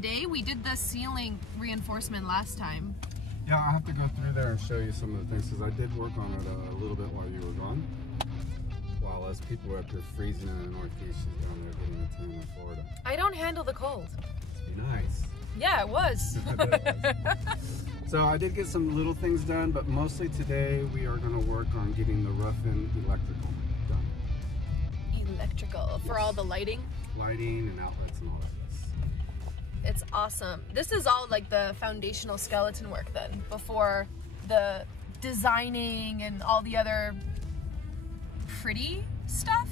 today. We did the ceiling reinforcement last time. Yeah, I have to go through there and show you some of the things because I did work on it a little bit while you were gone. While us people were up here freezing in the Northeast, she's down there getting a tan in Florida. I don't handle the cold. Must be nice. Yeah, it was. So I did get some little things done, but mostly today we are going to work on getting the rough-in electrical done. Electrical for all the lighting? Lighting and outlets and all that. It's awesome. This is all like the foundational skeleton work then, before the designing and all the other pretty stuff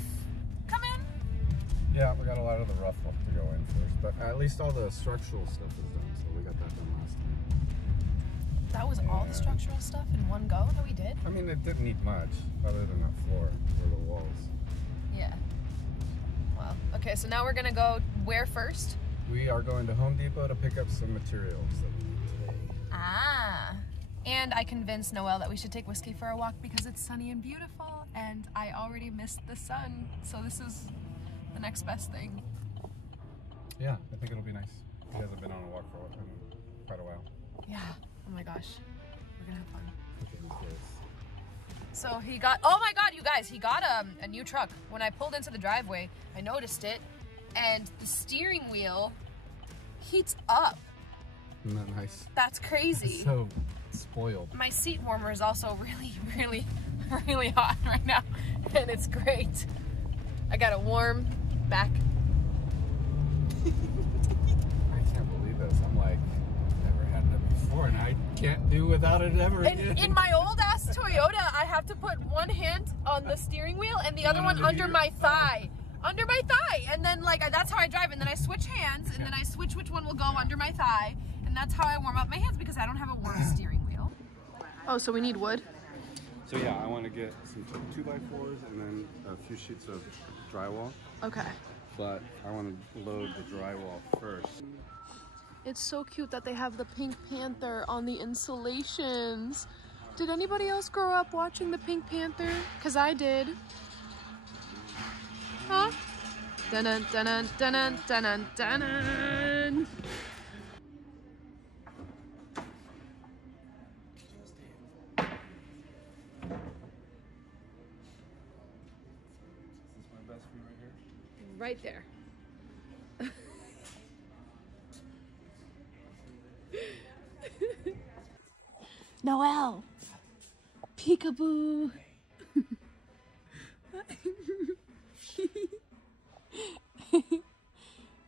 come in? Yeah, we got a lot of the rough stuff to go in first, but at least all the structural stuff is done, so we got that done last time. That was all the structural stuff in one go that we did? I mean, it didn't need much, other than that floor or the walls. Yeah. Well, okay, so now we're gonna go where first? We are going to Home Depot to pick up some materials that we need today. Ah. And I convinced Noel that we should take Whiskey for a walk because it's sunny and beautiful, and I already missed the sun, so this is the next best thing. Yeah, I think it'll be nice. He hasn't been on a walk for quite a while. Yeah. Oh my gosh. We're gonna have fun. Okay, So he got, oh my god, you guys, he got a new truck. When I pulled into the driveway, I noticed it, and the steering wheel heats up. Isn't that nice? That's crazy. So spoiled. My seat warmer is also really hot right now, and it's great. I got a warm back. I can't believe this. I'm like, I've never had that before, and I can't do without it ever again. In my old ass Toyota, I have to put one hand on the steering wheel and the other one under my thigh. Under my thigh, and then like that's how I drive, and then I switch hands, and then I switch which one will go under my thigh, and that's how I warm up my hands because I don't have a warm steering wheel. Oh, so we need wood? So yeah, I want to get some 2x4s and then a few sheets of drywall. Okay. But I want to load the drywall first. It's so cute that they have the Pink Panther on the insulations. Did anybody else grow up watching the Pink Panther? Because I did. Huh? Dun dun dun dun dun dun dun. Is this my best view right here? Right there. Noel! Peekaboo!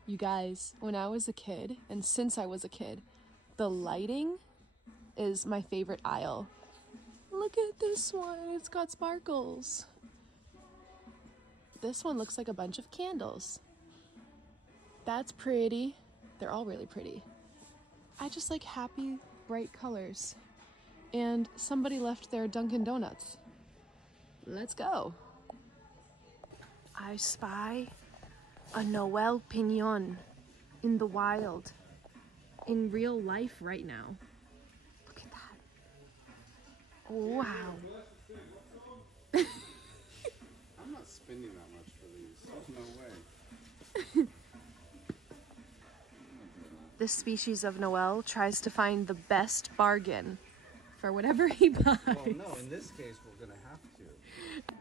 You guys, when I was a kid, and since I was a kid, the lighting is my favorite aisle. Look at this one, it's got sparkles. This one looks like a bunch of candles. That's pretty. They're all really pretty. I just like happy, bright colors. And somebody left their Dunkin' Donuts. Let's go. I spy a Noel Pinion in the wild, in real life right now. Look at that. Wow. I'm not spending that much for these. There's no way. This species of Noel tries to find the best bargain for whatever he buys. Well, no, in this case, we're going to have to.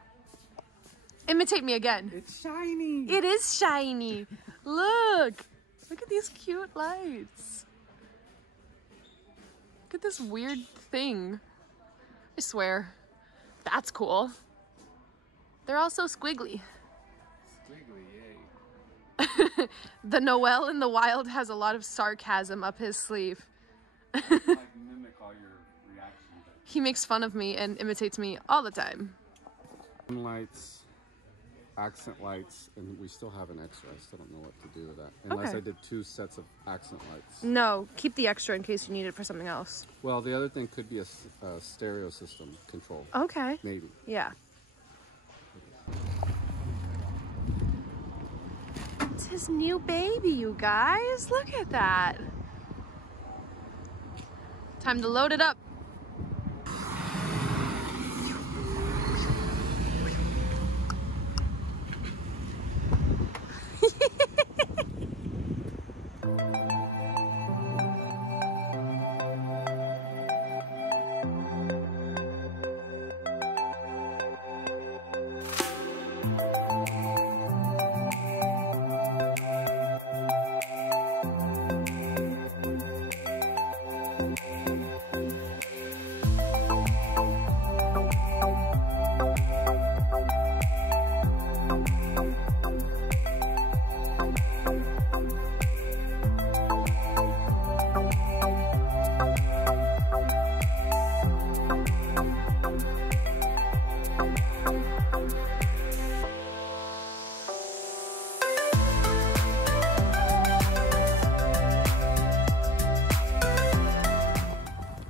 Imitate me again. It's shiny. It is shiny. Look. Look at these cute lights. Look at this weird thing. I swear. That's cool. They're also squiggly. Squiggly, yay. The Noel in the wild has a lot of sarcasm up his sleeve. Like mimic all your reactions. He makes fun of me and imitates me all the time. Lights, accent lights, and we still have an extra. I still don't know what to do with that. Unless I did 2 sets of accent lights. No, keep the extra in case you need it for something else. Well, the other thing could be a stereo system control. Okay. Maybe. Yeah. It's his new baby, you guys. Look at that. Time to load it up.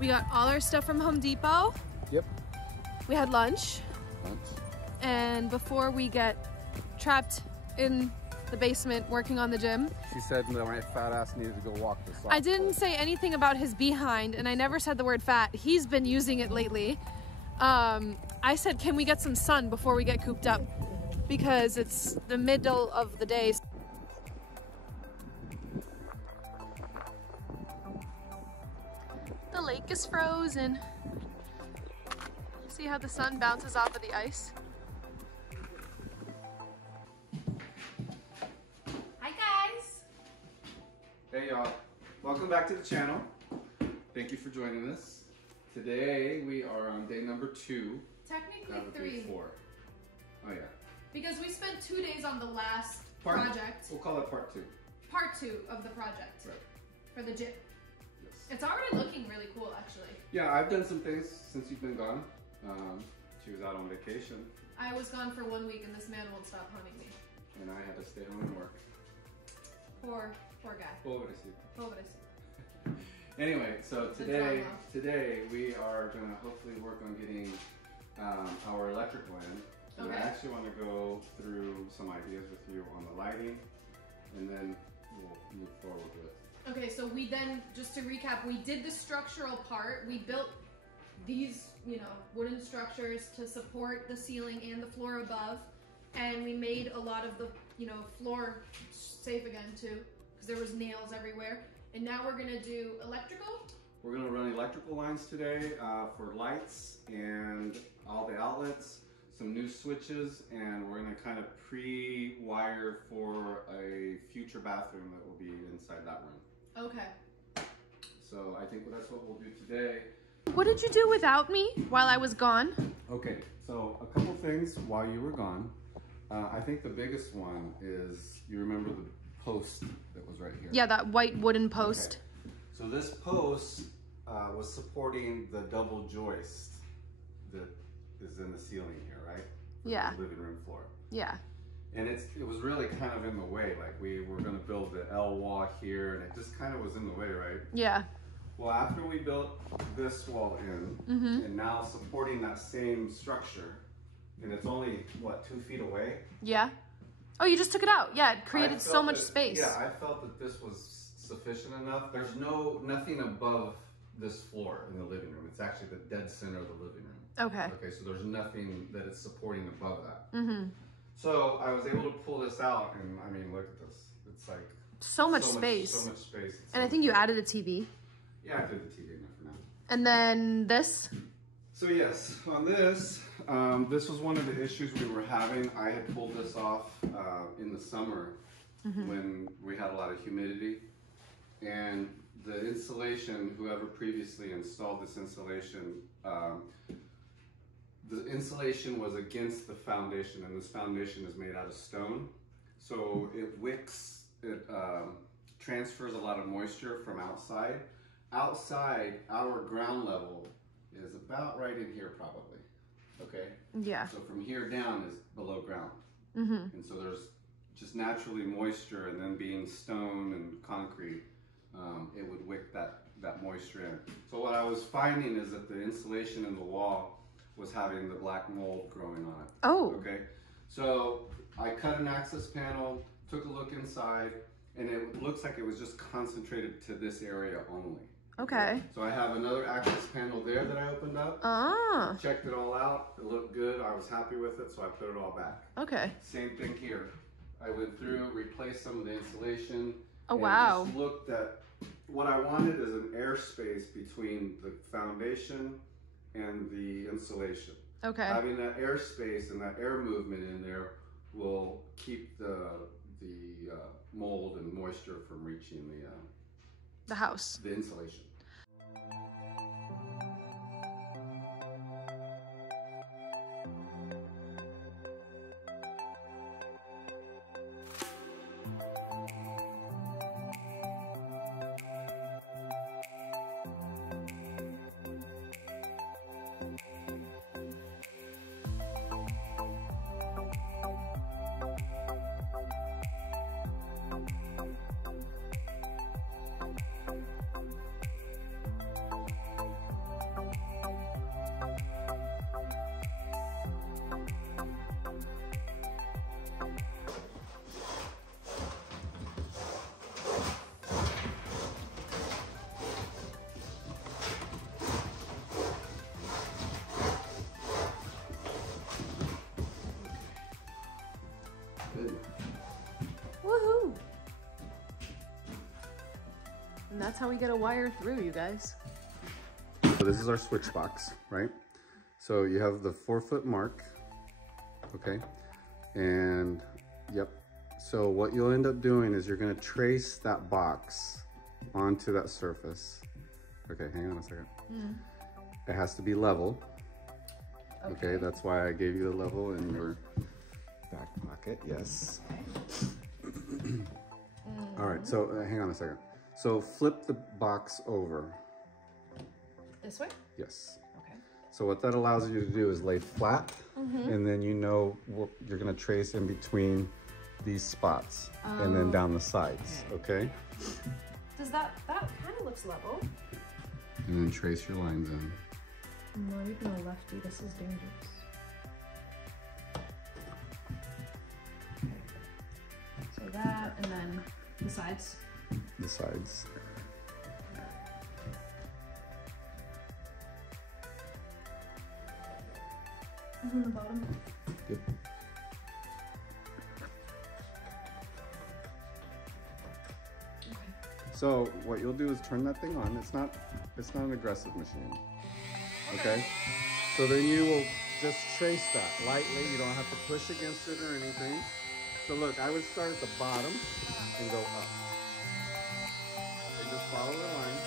We got all our stuff from Home Depot. Yep. We had lunch. Lunch. And before we get trapped in the basement working on the gym. She said that my fat ass needed to go walk the soft I didn't say anything about his behind, and I never said the word fat. He's been using it lately. I said, can we get some sun before we get cooped up? Because it's the middle of the day. The lake is frozen. See how the sun bounces off of the ice? Hi guys! Hey y'all, welcome back to the channel. Thank you for joining us. Today we are on day number 2. Technically That would be 3. 4. Oh yeah. Because we spent 2 days on the last project. We'll call it part 2. Part 2 of the project. Right. For the gym. Yes. It's already looking really cool actually. Yeah, I've done some things since you've been gone. She was out on vacation. I was gone for 1 week and this man won't stop hunting me. And I had to stay home and work. Poor guy. Pobrecito. Anyway, so today we are going to hopefully work on getting our electrical in. And Okay. I actually want to go through some ideas with you on the lighting, and then we'll move forward with. Okay, so we then, just to recap, we did the structural part. We built these, wooden structures to support the ceiling and the floor above. And we made a lot of the, floor safe again too, because there was nails everywhere. And now we're gonna do electrical. We're gonna run electrical lines today for lights and all the outlets, some new switches, and we're gonna kind of pre-wire for a future bathroom that will be inside that room. Okay. So I think that's what we'll do today. What did you do without me while I was gone? Okay, so a couple things while you were gone. I think the biggest one is, you remember the post that was right here? Yeah, that white wooden post. Okay. So this post was supporting the double joist that is in the ceiling here, right? Yeah. The living room floor. Yeah. And it was really kind of in the way. Like we were gonna build the L wall here, and it just kind of was in the way, right? Yeah. Well, after we built this wall in, and now supporting that same structure, and it's only, what, 2 feet away? Yeah. Oh, you just took it out. Yeah, it created so much space. Yeah, I felt that this was sufficient enough. There's nothing above this floor in the living room. It's actually the dead center of the living room. Okay. Okay, so there's nothing that it's supporting above that. So I was able to pull this out, and I mean, look at this. It's like so much space. So much space. And I think you added a TV. Yeah, I did the TV in there for now. And then this. So yes, on this, this was one of the issues we were having. I had pulled this off in the summer when we had a lot of humidity. And the insulation, whoever previously installed this insulation, the insulation was against the foundation, and this foundation is made out of stone. So it wicks, it transfers a lot of moisture from outside. Outside, our ground level is about right in here probably, okay? Yeah. So from here down is below ground. And so there's just naturally moisture, and then being stone and concrete, it would wick that moisture in. So what I was finding is that the insulation in the wall was having the black mold growing on it. Oh. Okay, so I cut an access panel, took a look inside, and it looks like it was just concentrated to this area only. Okay. So I have another access panel there that I opened up. Ah. Checked it all out. It looked good. I was happy with it, so I put it all back. Okay. Same thing here. I went through, replaced some of the insulation. Oh, and wow. just looked at, what I wanted is an airspace between the foundation and the insulation. Okay. Having that airspace and that air movement in there will keep the mold and moisture from reaching the house. the insulation. That's how we get a wire through, you guys. So this is our switch box, right? So you have the 4-foot mark, okay? And yep. So what you'll end up doing is you're gonna trace that box onto that surface. Okay, hang on a second. It has to be level. Okay, that's why I gave you the level in your back pocket, yes. All right, so hang on a second. So flip the box over. This way? Yes. Okay. So what that allows you to do is lay flat, and then you know what you're gonna trace in between these spots and then down the sides, okay? Does that kind of looks level. And then trace your lines in. I'm not even a lefty, this is dangerous. Okay. So that, and then the sides. The sides. And then the bottom. Good. So what you'll do is turn that thing on. It's not an aggressive machine. Okay? So then you will just trace that lightly. You don't have to push against it or anything. So look, I would start at the bottom and go up. And just follow the line.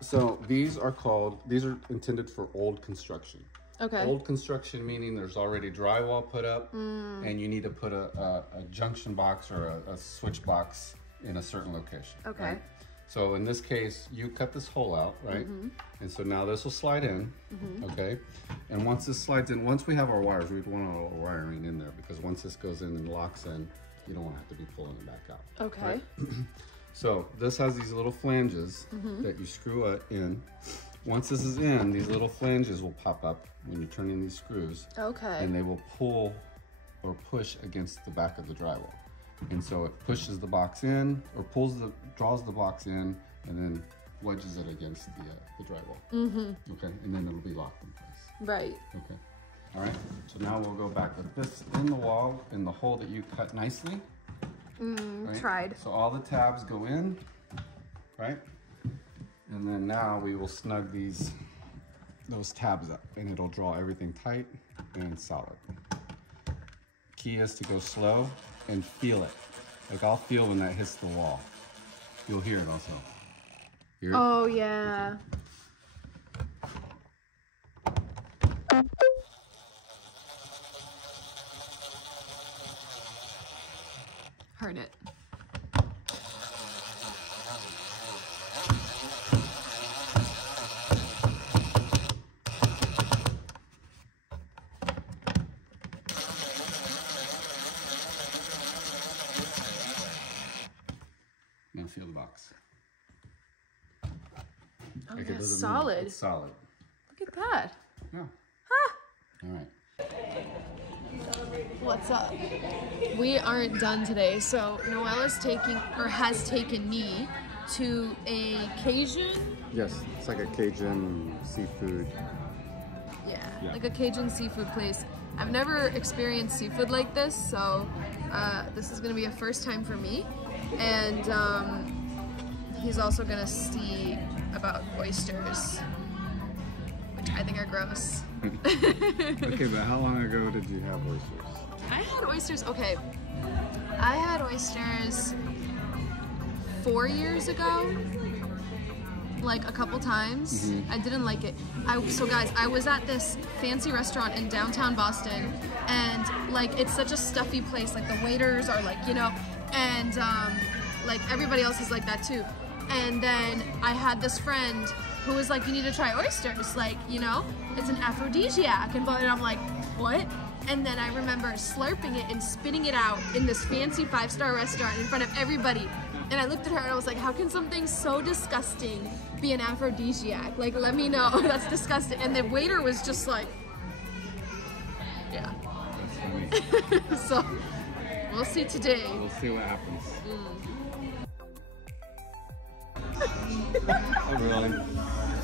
So these are intended for old construction. Okay. Old construction meaning there's already drywall put up and you need to put a junction box or a switch box in a certain location. Okay. Right? So in this case, you cut this hole out, right? And so now this will slide in, okay? And once this slides in, once we have our wires, we want our wiring in there because once this goes in and locks in, you don't want to have to be pulling it back out. Okay. Right? So this has these little flanges that you screw it in. Once this is in, these little flanges will pop up when you're turning these screws. Okay. And they will pull or push against the back of the drywall. And so it pushes the box in or draws the box in and then wedges it against the drywall. Okay, and then it'll be locked in place. Right. Okay. All right, so now we'll go back with this in the wall in the hole that you cut nicely. Right? Tried. So all the tabs go in, right? And then now we will snug those tabs up and it'll draw everything tight and solid. Key is to go slow and feel it. Like I'll feel when that hits the wall. You'll hear it also. Hear it? Oh yeah. Heard it. Now feel the box. Oh, Like yeah, it doesn't solid. move. It's solid. Look at that. Yeah. Ha! All right. What's up? We aren't done today, so Noel is has taken me to a Cajun. Yes, it's like a Cajun seafood. Yeah, Yeah. like a Cajun seafood place. I've never experienced seafood like this, so this is gonna be a first time for me. And he's also gonna see about oysters, which I think are gross. Okay, but how long ago did you have oysters? I had oysters, okay. I had oysters 4 years ago, like a couple times. I didn't like it. So guys, I was at this fancy restaurant in downtown Boston, and like it's such a stuffy place. Like the waiters are like, you know, and like everybody else is like that too. And then I had this friend who was like, you need to try oysters, like, you know, it's an aphrodisiac. And I'm like, what? And then I remember slurping it and spitting it out in this fancy 5-star restaurant in front of everybody. And I looked at her and I was like, how can something so disgusting be an aphrodisiac? Like, let me know. That's disgusting. And the waiter was just like, yeah. So, we'll see today. We'll see what happens. Oh, really?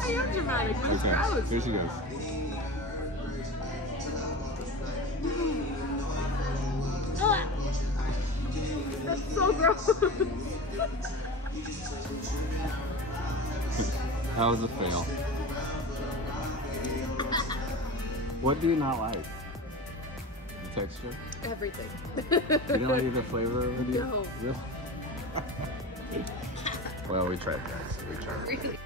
I am dramatic, but it's gross. Here she goes. That's so gross. That was a fail. What do you not like? The texture? Everything. You don't like the flavor of it? No. Really? Well, we tried, guys. We tried.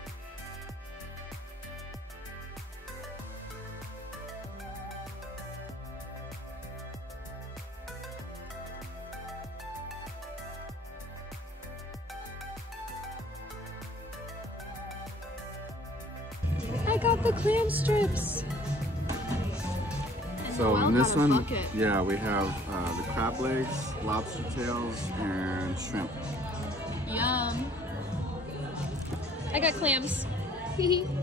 I got the clam strips. So in this one, yeah, we have the crab legs, lobster tails, and shrimp. Yum. I got clams. It's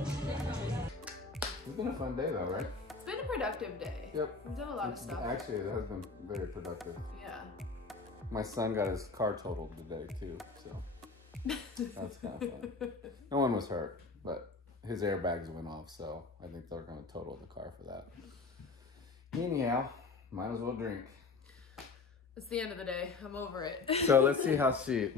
been a fun day though, right? It's been a productive day. Yep. We've done a lot of stuff. Actually, it has been very productive. Yeah. My son got his car totaled today too, so that's kind of fun. No one was hurt, but his airbags went off, so I think they're going to total the car for that. Anyhow, might as well drink. It's the end of the day. I'm over it. So let's see how she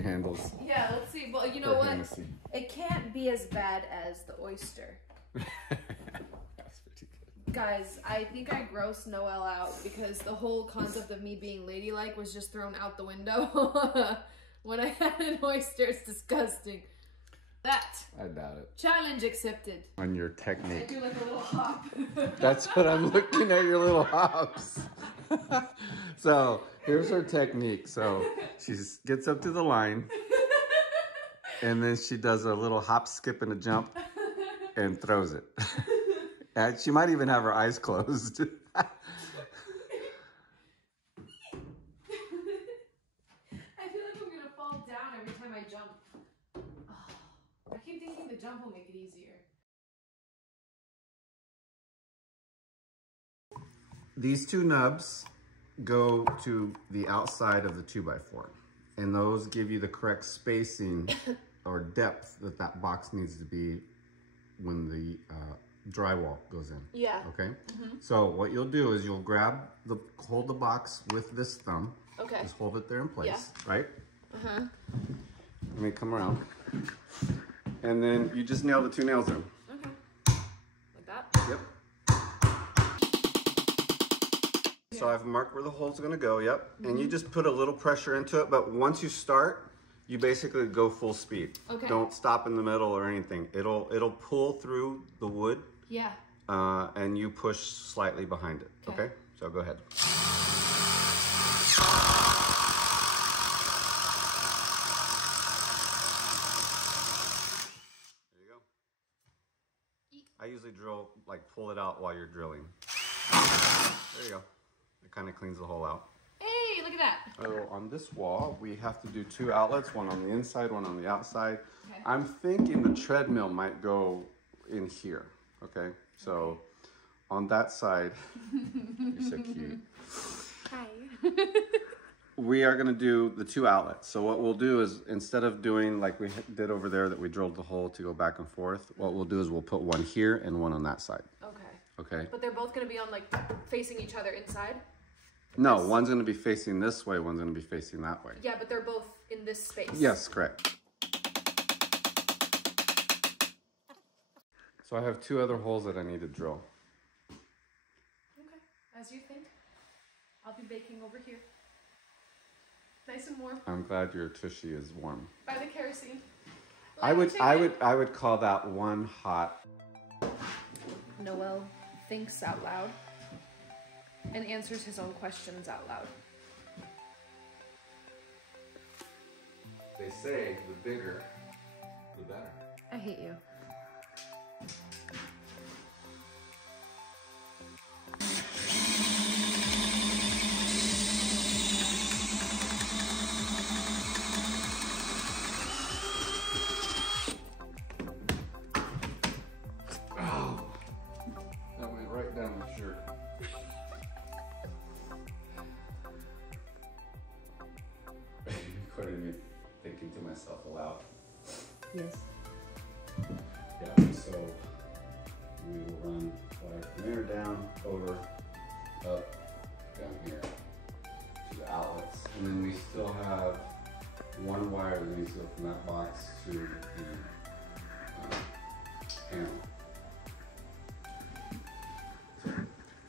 handles. Yeah, let's see. Well, you know what? Hennessy. It can't be as bad as the oyster. That's pretty good. Guys, I think I grossed Noel out because the whole concept of me being ladylike was just thrown out the window. When I had an oyster, it's disgusting. That. I doubt it. Challenge accepted. On your technique. I do like a little hop. That's what I'm looking at, your little hops. So here's her technique. So she gets up to the line and then she does a little hop, skip, and a jump and throws it. And she might even have her eyes closed. I feel like I'm gonna fall down every time I jump. I keep thinking the jump will make it easier. These two nubs go to the outside of the 2x4, and those give you the correct spacing or depth that box needs to be when the drywall goes in. Yeah. Okay. So what you'll do is you'll hold the box with this thumb. Okay. Just hold it there in place. Yeah. Right. Let me come around. And then you just nail the 2 nails in. Okay. Like that? Yep. So I've marked where the hole's gonna go, yep. And you just put a little pressure into it, but once you start, you basically go full speed. Okay. Don't stop in the middle or anything. It'll pull through the wood. Yeah. And you push slightly behind it, okay? So go ahead. I usually drill, like pull it out while you're drilling. There you go. It kind of cleans the hole out. Hey, look at that. So on this wall, we have to do 2 outlets, one on the inside, one on the outside. Okay. I'm thinking the treadmill might go in here, okay? So on that side, you're so cute. Hi. We are gonna do the 2 outlets. So what we'll do is, instead of doing like we did over there that we drilled the hole to go back and forth, what we'll do is we'll put one here and one on that side. Okay. Okay? But they're both gonna be on like facing each other inside? No, one's gonna be facing this way, one's gonna be facing that way. Yeah, but they're both in this space. Yes, correct. So I have 2 other holes that I need to drill. Okay, as you think. I'll be baking over here. Nice and warm. I'm glad your tushy is warm. By the kerosene. I would call that one hot. Noel thinks out loud and answers his own questions out loud. They say the bigger, the better. I hate you. Right down my shirt. Recording me thinking to myself aloud. Yes. Yeah, so we will run wire from there down, over, up, down here to the outlets. And then we still have 1 wire that needs to go from that box to the panel.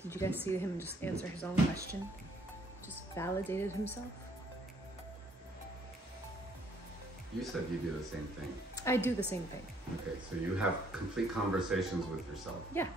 Did you guys see him just answer his own question? Just validated himself? You said you do the same thing. I do the same thing. Okay, so you have complete conversations with yourself. Yeah.